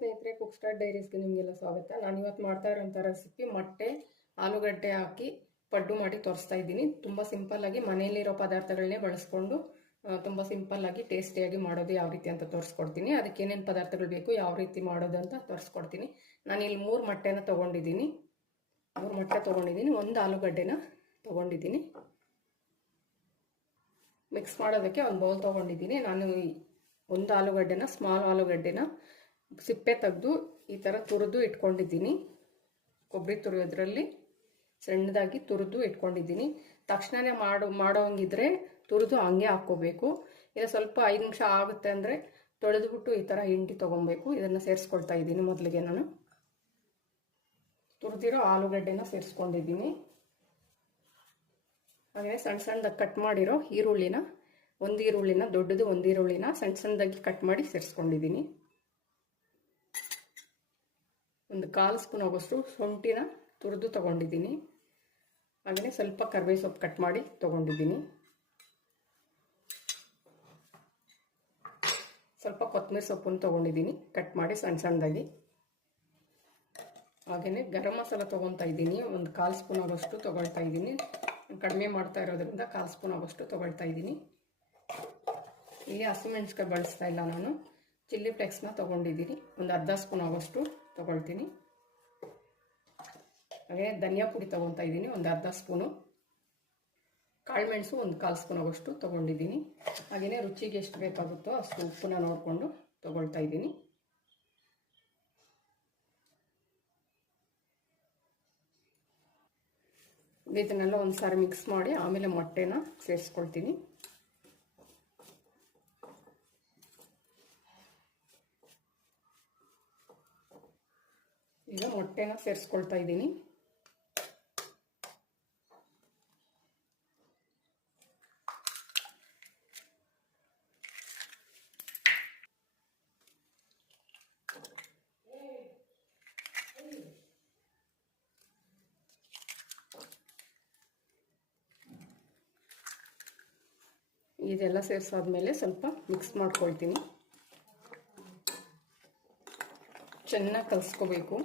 ಸ್ನೇಹಿತರೆ cook star ಡೈರೀಸ್ಗೆ ನಿಮಗೆಲ್ಲ ಸ್ವಾಗತ. ನಾನು ಇವತ್ತು ಮಾಡ್ತಾ ಇರೋಂಥ ರೆಸಿಪಿ ಮೊಟ್ಟೆ, ಆಲೂಗಡ್ಡೆ ಹಾಕಿ ಪಡ್ಡು ಮಾಡಿ ತೋರಿಸ್ತಾ ಇದ್ದೀನಿ. ತುಂಬ ಸಿಂಪಲ್ಲಾಗಿ ಮನೆಯಲ್ಲಿರೋ ಪದಾರ್ಥಗಳನ್ನೇ ಬಳಸ್ಕೊಂಡು ತುಂಬ ಸಿಂಪಲ್ಲಾಗಿ ಟೇಸ್ಟಿಯಾಗಿ ಮಾಡೋದು ಯಾವ ರೀತಿ ಅಂತ ತೋರಿಸ್ಕೊಡ್ತೀನಿ. ಅದಕ್ಕೆ ಏನೇನು ಪದಾರ್ಥಗಳು ಬೇಕು, ಯಾವ ರೀತಿ ಮಾಡೋದು ಅಂತ ತೋರಿಸ್ಕೊಡ್ತೀನಿ. ನಾನು ಇಲ್ಲಿ ಮೂರು ಮೊಟ್ಟೆನ ತೊಗೊಂಡಿದ್ದೀನಿ. ಮೂರು ಮೊಟ್ಟೆ ತೊಗೊಂಡಿದ್ದೀನಿ. ಒಂದು ಆಲೂಗಡ್ಡೆನ ತೊಗೊಂಡಿದ್ದೀನಿ. ಮಿಕ್ಸ್ ಮಾಡೋದಕ್ಕೆ ಒಂದು ಬೌಲ್ ತೊಗೊಂಡಿದ್ದೀನಿ. ನಾನು ಒಂದು ಆಲೂಗಡ್ಡೆನ ಸ್ಮಾಲ್ ಆಲೂಗಡ್ಡೆನ ಸಿಪ್ಪೆ ತೆಗೆದು ಈ ಥರ ತುರಿದು ಇಟ್ಕೊಂಡಿದ್ದೀನಿ. ಕೊಬ್ಬರಿ ತುರಿಯೋದ್ರಲ್ಲಿ ಸಣ್ಣದಾಗಿ ತುರಿದು ಇಟ್ಕೊಂಡಿದ್ದೀನಿ. ತಕ್ಷಣವೇ ಮಾಡೋ, ಮಾಡೋಂಗಿದ್ರೆ ತುರಿದು ಹಂಗೆ ಹಾಕ್ಕೋಬೇಕು. ಇಲ್ಲ ಸ್ವಲ್ಪ ಐದು ನಿಮಿಷ ಆಗುತ್ತೆ ಅಂದರೆ ತೊಳೆದ್ಬಿಟ್ಟು ಈ ಥರ ಹಿಂಡಿ ತೊಗೊಬೇಕು. ಇದನ್ನು ಸೇರಿಸ್ಕೊಳ್ತಾ ಇದ್ದೀನಿ ಮೊದಲಿಗೆ ನಾನು. ತುರಿದಿರೋ ಆಲೂಗಡ್ಡೆನ ಸೇರಿಸ್ಕೊಂಡಿದ್ದೀನಿ. ಹಾಗೆ ಸಣ್ಣ ಸಣ್ಣದಾಗಿ ಕಟ್ ಮಾಡಿರೋ ಈರುಳ್ಳಿನ, ಒಂದು ಈರುಳ್ಳಿನ, ದೊಡ್ಡದು ಒಂದು ಈರುಳ್ಳಿನ ಸಣ್ಣ ಸಣ್ಣದಾಗಿ ಕಟ್ ಮಾಡಿ ಸೇರಿಸ್ಕೊಂಡಿದ್ದೀನಿ. ಒಂದು ಕಾಲು ಸ್ಪೂನ್ ಆಗೋಷ್ಟು ಶುಂಠಿನ ತುರಿದು ತೊಗೊಂಡಿದ್ದೀನಿ. ಹಾಗೆಯೇ ಸ್ವಲ್ಪ ಕರ್ಬೇ ಸೊಪ್ಪು ಕಟ್ ಮಾಡಿ ತೊಗೊಂಡಿದ್ದೀನಿ. ಸ್ವಲ್ಪ ಕೊತ್ತಂಬರಿ ಸೊಪ್ಪನ್ನು ತೊಗೊಂಡಿದ್ದೀನಿ. ಕಟ್ ಮಾಡಿ ಸಣ್ಣ ಸಣ್ಣದಾಗಿ. ಹಾಗೆಯೇ ಗರಂ ಮಸಾಲ ತೊಗೊತಾ ಇದ್ದೀನಿ. ಒಂದು ಕಾಲು ಸ್ಪೂನ್ ಆಗೋಷ್ಟು ತೊಗೊಳ್ತಾ ಇದ್ದೀನಿ. ಕಡಿಮೆ ಮಾಡ್ತಾ ಇರೋದ್ರಿಂದ ಕಾಲು ಸ್ಪೂನ್ ಆಗೋಷ್ಟು ತೊಗೊಳ್ತಾ ಇದ್ದೀನಿ. ಇಲ್ಲಿ ಹಸಿಮೆಣ್ಸಿಕಾಯಿ ಬಳಸ್ತಾ ಇಲ್ಲ ನಾನು. ಚಿಲ್ಲಿ ಫ್ಲೆಕ್ಸ್ನ ತೊಗೊಂಡಿದ್ದೀನಿ. ಒಂದು ಅರ್ಧ ಸ್ಪೂನ್ ಆಗೋಷ್ಟು. ತೊಗೊಳ್ತೀನಿ. ಹಾಗೆ ಧನಿಯಾ ಪುಡಿ ತೊಗೊತಾ ಇದ್ದೀನಿ, ಒಂದು ಅರ್ಧ ಸ್ಪೂನು. ಕಾಳುಮೆಣಸು ಒಂದು ಕಾಲು ಸ್ಪೂನ್ ಆಗೋಷ್ಟು ತೊಗೊಂಡಿದ್ದೀನಿ. ಹಾಗೆಯೇ ರುಚಿಗೆ ಎಷ್ಟು ಬೇಕಾಗುತ್ತೋ ಅಷ್ಟು ಉಪ್ಪನ್ನ ನೋಡಿಕೊಂಡು ತೊಗೊಳ್ತಾ ಇದ್ದೀನಿ. ಇದನ್ನೆಲ್ಲ ಒಂದು ಸಾರಿ ಮಿಕ್ಸ್ ಮಾಡಿ ಆಮೇಲೆ ಮೊಟ್ಟೆನ ಸೇರಿಸ್ಕೊಳ್ತೀನಿ. ಈಗ ಮೊಟ್ಟೆನ ಸೇರಿಸ್ಕೊಳ್ತಾ ಇದ್ದೀನಿ. ಇದೆಲ್ಲ ಸೇರಿಸಾದ್ಮೇಲೆ ಸ್ವಲ್ಪ ಮಿಕ್ಸ್ ಮಾಡ್ಕೊಳ್ತೀನಿ. ಚೆನ್ನಾಗಿ ಕಲಿಸ್ಕೋಬೇಕು.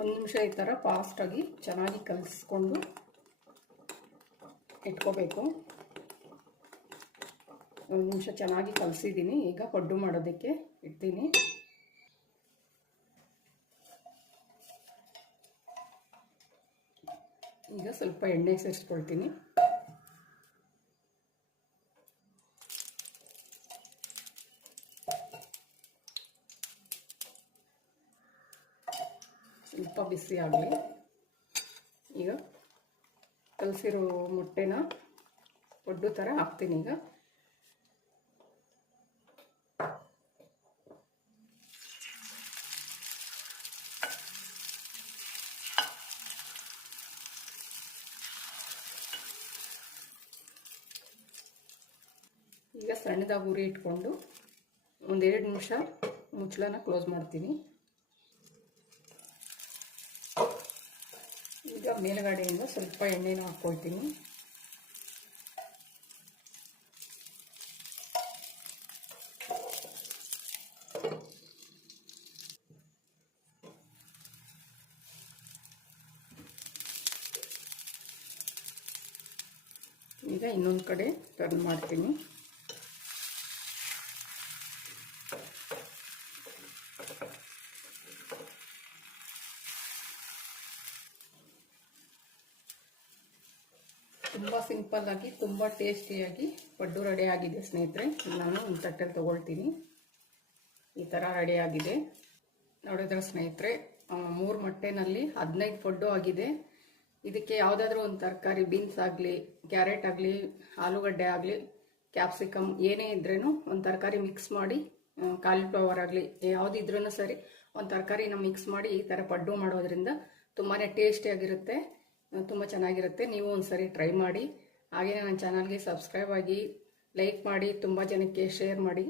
ಒಂದು ನಿಮಿಷ ಈ ಥರ ಫಾಸ್ಟಾಗಿ ಚೆನ್ನಾಗಿ ಕಲಿಸ್ಕೊಂಡು ಇಟ್ಕೋಬೇಕು. ಒಂದು ನಿಮಿಷ ಚೆನ್ನಾಗಿ ಕಲಿಸಿದ್ದೀನಿ ಈಗ ಪಡ್ಡು ಮಾಡೋದಕ್ಕೆ ಇಡ್ತೀನಿ. ಈಗ ಸ್ವಲ್ಪ ಎಣ್ಣೆ ಸೇರಿಸ್ಕೊಳ್ತೀನಿ. ಸ್ವಲ್ಪ ಬಿಸಿ ಆಗಲಿ. ಈಗ ಕಲಸಿರೋ ಮೊಟ್ಟೆನ ಒಡ್ಡು ಥರ ಹಾಕ್ತೀನಿ ಈಗ. ಈಗ ಸಣ್ಣದಾಗಿ ಉರಿ ಇಟ್ಕೊಂಡು ಒಂದೆರಡು ನಿಮಿಷ ಮುಚ್ಚಳನ ಕ್ಲೋಸ್ ಮಾಡ್ತೀನಿ. ಈಗ ಮೇಲುಗಡೆಯಿಂದ ಸ್ವಲ್ಪ ಎಣ್ಣೆನೂ ಹಾಕ್ಕೊಳ್ತೀನಿ ಈಗ ಇನ್ನೊಂದು ಕಡೆ ಟರ್ನ್ ಮಾಡ್ತೀನಿ. ತುಂಬ ಸಿಂಪಲ್ಲಾಗಿ ತುಂಬ ಟೇಸ್ಟಿಯಾಗಿ ಪಡ್ಡು ರೆಡಿ ಆಗಿದೆ ಸ್ನೇಹಿತರೆ. ನಾನು ಒಂದು ತಟ್ಟೆಲಿ ತೊಗೊಳ್ತೀನಿ. ಈ ಥರ ರೆಡಿ ಆಗಿದೆ. ನೋಡಿದ್ರೆ ಸ್ನೇಹಿತರೆ ಮೂರು ಮೊಟ್ಟೆನಲ್ಲಿ ಹದಿನೈದು ಪಡ್ಡು ಆಗಿದೆ. ಇದಕ್ಕೆ ಯಾವುದಾದ್ರೂ ಒಂದು ತರಕಾರಿ ಬೀನ್ಸ್ ಆಗಲಿ ಕ್ಯಾರೆಟ್ ಆಗಲಿ, ಆಲೂಗಡ್ಡೆ ಆಗಲಿ ಕ್ಯಾಪ್ಸಿಕಮ್ ಏನೇ ಇದ್ರೂ ಒಂದು ತರಕಾರಿ ಮಿಕ್ಸ್ ಮಾಡಿ ಕಾಲಿಫ್ಲವರ್ ಆಗಲಿ ಯಾವುದಿದ್ರೂ ಸರಿ, ಒಂದು ತರಕಾರಿನ ಮಿಕ್ಸ್ ಮಾಡಿ ಈ ಥರ ಪಡ್ಡು ಮಾಡೋದ್ರಿಂದ ತುಂಬಾ ಟೇಸ್ಟಿಯಾಗಿರುತ್ತೆ ತುಂಬ ಚೆನ್ನಾಗಿರುತ್ತೆ. ನೀವು ಒಂದ್ಸರಿ ಟ್ರೈ ಮಾಡಿ. ಹಾಗೆಯೇ ನನ್ನ ಚಾನಲ್ಗೆ ಸಬ್ಸ್ಕ್ರೈಬ್ ಆಗಿ ಲೈಕ್ ಮಾಡಿ, ತುಂಬ ಜನಕ್ಕೆ ಶೇರ್ ಮಾಡಿ.